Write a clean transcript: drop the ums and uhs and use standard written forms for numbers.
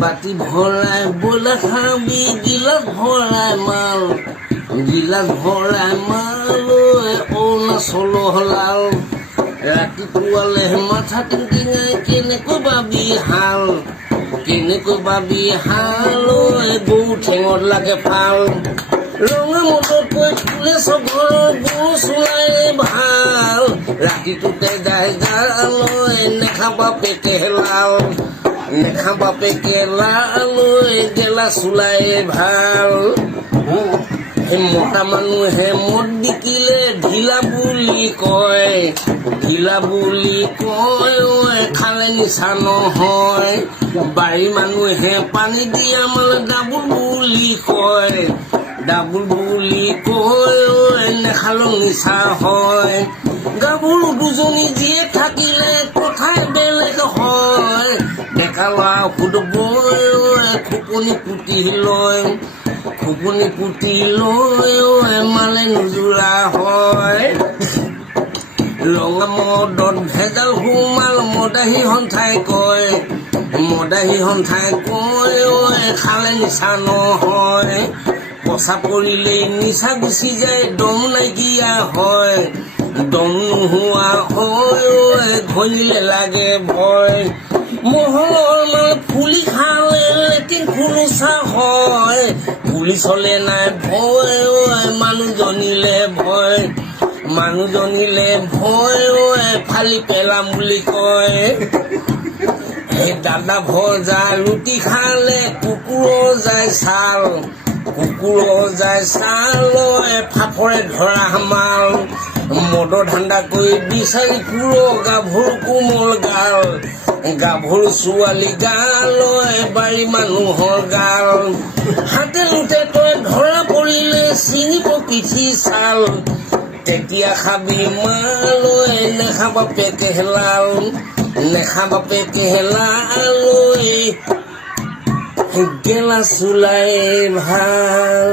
বাতি ভৰাই বলে খাবি গিলাচ ভৰাই মাল গিলাচ ভৰাই মাল অৰুণাচল হলাল ৰাতিপুৱালে মাথা টিঙাই কেনেকৈ বাবি হাল গৰু ঠেঙত লাগে ফাল ৰঙা মদতকৈ ফুলে চঘৰৰ গৰু চলাই ভাল ৰাতিটোতে যায় জালৈ নেখাবা পেকে লালৈ গেলা চোলাই ভাল মতা মানুহে মদ বিকিলে ঢিলা বুলি কয় খালে নিচা নহয় বাৰী মানুহে পানী দিয়া মানে ডাবুল বুলি কয় নেখালো নিচা হয় গাভৰু দুজনী জীয়ে থাকিলে কথাই বেলেগ হয় ডেকা ল'ৰা সুধব খুপনি পুতি লৈ মালে নোজোৰা হয় ৰঙা মদত ভেজাল সোমাল মদাহী সন্থাই কয় খালে নিচা নহয় পচা পৰিলে নিচা গুচি যায় দম নাইকিয়া হয় দম নোহোৱা হয় ঘঁহিলে লাগে ভয় মহলৰ মাল ফুলি খালে লেটিন খুলুচা হয় পুলিচলে নাই ভয় মানুহজনীলে ভয় ফালি পেলাম বুলি কয় সেই দাদা ভজা ৰুটি খালে কুকুৰৰ যায় ছাল ফাফৰে ধৰা মাল মদৰ ধান্দা কৰি বিচাৰি ফুৰ গাভৰু কোমল গাভৰু ছোৱালী গাল বাৰী মানুহৰ গাল হাতে লুটে তই ধৰা পৰিলে চিনিব পিঠি ছাল তেতিয়া খাবি মালৈ নেখাবা পেকে হেলালৈ গেলা চোলাই ভাল।